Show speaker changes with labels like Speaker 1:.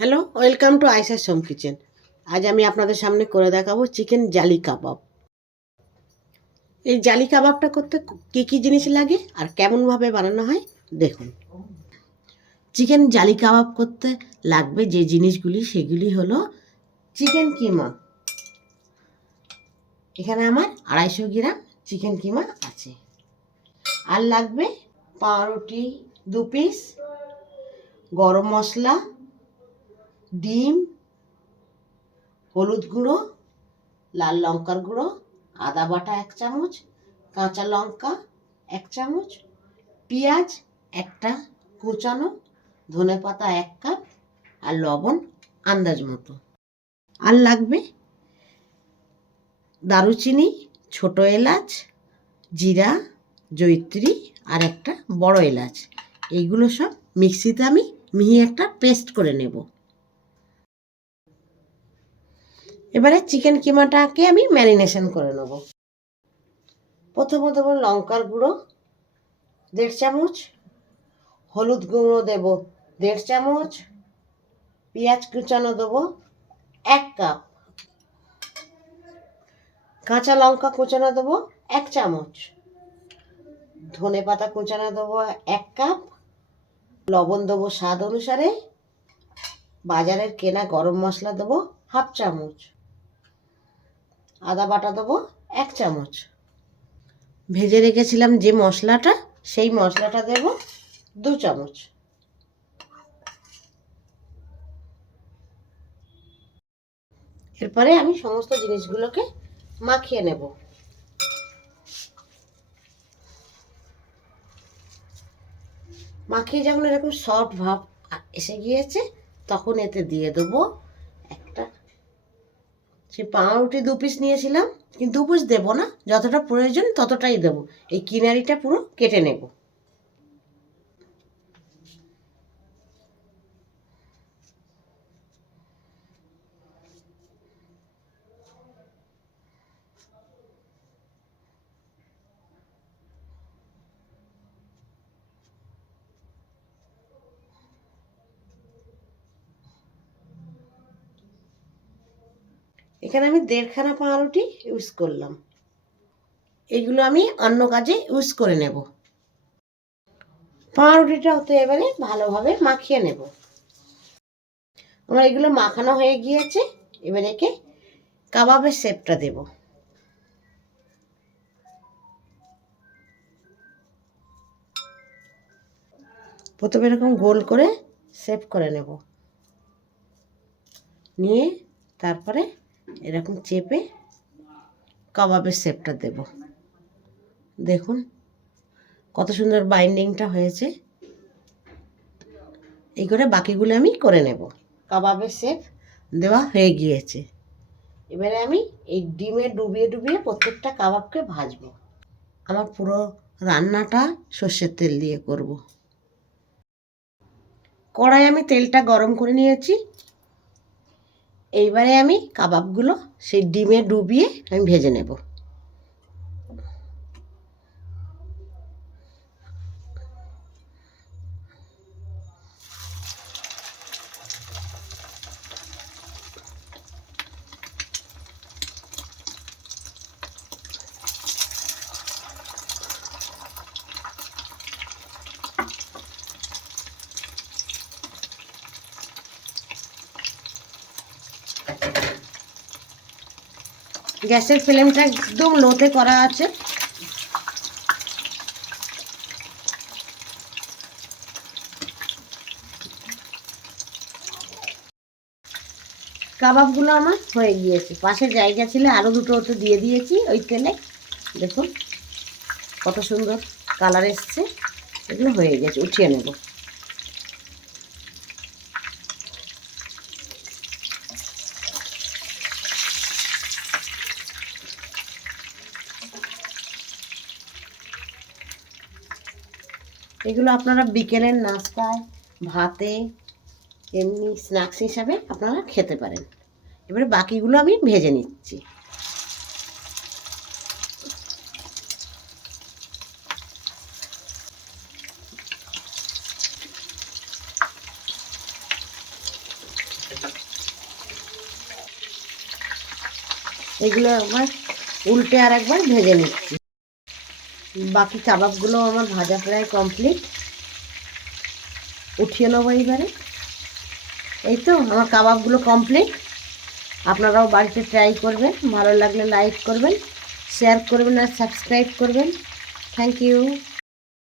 Speaker 1: Welcome to আইসার সোম kitchen আজ আমি আপনাদের সামনে করে দেখাবো চিকেন জালি কাবাব এই জালি কাবাবটা করতে কী কী জিনিস লাগে আর কেমনভাবে বানানো হয়, দেখুন। চিকেন জালি কাবাব করতে লাগবে যে জিনিসগুলি, সেগুলি হলো চিকেন কিমা এখানে আমার আড়াইশো গ্রাম চিকেন কিমা আছে। আর লাগবে পাউরুটি দু পিস গরম মশলা ডিম, হলুদ গুঁড়ো, লাল লঙ্কার গুঁড়ো, আদা বাটা এক চামচ, কাঁচা লঙ্কা এক চামচ, পেঁয়াজ একটা কুচানো, ধনে পাতা এক কাপ আর লবণ আন্দাজ মতো। আর লাগবে দারুচিনি, ছোট এলাচ, জিরা জৈত্রী আর একটা বড় এলাচ। এইগুলো সব মিক্সিতে আমি মিহি একটা পেস্ট করে নেব। এবারে চিকেন কিমাটাকে আমি ম্যারিনেশন করে নেব। প্রথমে দেবো লঙ্কার গুঁড়ো, দেড় চামচ। হলুদ গুঁড়ো দেব দেড় চামচ। পেঁয়াজ কুচানো দেবো এক কাপ। কাঁচা লঙ্কা কুচানো দেবো এক চামচ। ধনে পাতা কুচানো দেবো এক কাপ। লবণ দেবো স্বাদ অনুসারে। বাজারের কেনা গরম মশলা দেবো হাফ চামচ। আদা বাটা দেবো, এক চামচ। ভেজে রেখেছিলাম যে মশলাটা, সেই মশলাটা দেব দু চামচ। এরপরে আমি সমস্ত জিনিসগুলোকে মাখিয়ে নেব। মাখিয়ে যখন এরকম সফট ভাব এসে গিয়েছে, তখন এতে দিয়ে দেবো সে পাউরুটি দু পিস নিয়েছিলাম, কিন্তু দু পিস দেবো না। যতটা প্রয়োজন ততটাই দেবো। এই কিনারিটা পুরো কেটে নেব। এখানে আমি দেড়খানা পাউরুটি ইউজ করলাম। এগুলো আমি অন্য কাজে ইউজ করে নেব। পাউরুটিটাও তো এবারে ভালোভাবে মাখিয়ে নেব। আমার এগুলো মাখানো হয়ে গিয়েছে, এবার একে কাবাবের শেপটা দেব। প্রথমে এরকম গোল করে শেপ করে নেব। নিয়ে তারপরে এরকম চেপে কাবাবের শেপটা দেব। দেখুন কত সুন্দর বাইন্ডিংটা হয়েছে। এই করে বাকিগুলো আমি করে নেব। কাবাবের শেপ দেওয়া হয়ে গিয়েছে। এবারে আমি এই ডিমে ডুবিয়ে ডুবিয়ে প্রত্যেকটা কাবাবকে ভাজবো। আমার পুরো রান্নাটা সর্ষের তেল দিয়ে করব। কড়াই আমি তেলটা গরম করে নিয়েছি। এইবারে আমি কাবাবগুলো সেই ডিমে ডুবিয়ে আমি ভেজে নেব। গ্যাসের ফ্লেমটা একদম লোতে করা আছে। কাবাবগুলো আমার হয়ে গিয়েছে। পাশে জায়গা ছিল আরও দুটো ওতে দিয়ে দিয়েছি ওই তেলে। দেখুন, কত সুন্দর কালার এসছে। এগুলো হয়ে গেছে, উঠিয়ে নেব। এগুলো আপনারা বিকেলের নাস্তায়, ভাতে, এমনি স্ন্যাক্স হিসাবে আপনারা খেতে পারেন। এবারে বাকিগুলো আমি ভেজে নিচ্ছি। এগুলো একবার উল্টে আর একবার ভেজে নিচ্ছি। বাকি কাবাবগুলো আমার ভাজা প্রায় কমপ্লিট উঠিয়ে নেব এইবারে। এই তো, আমার কাবাবগুলো কমপ্লিট আপনারাও বাড়িতে ট্রাই করবেন, ভালো লাগলে লাইক করবেন শেয়ার করবেন আর সাবস্ক্রাইব করবেন। Thank you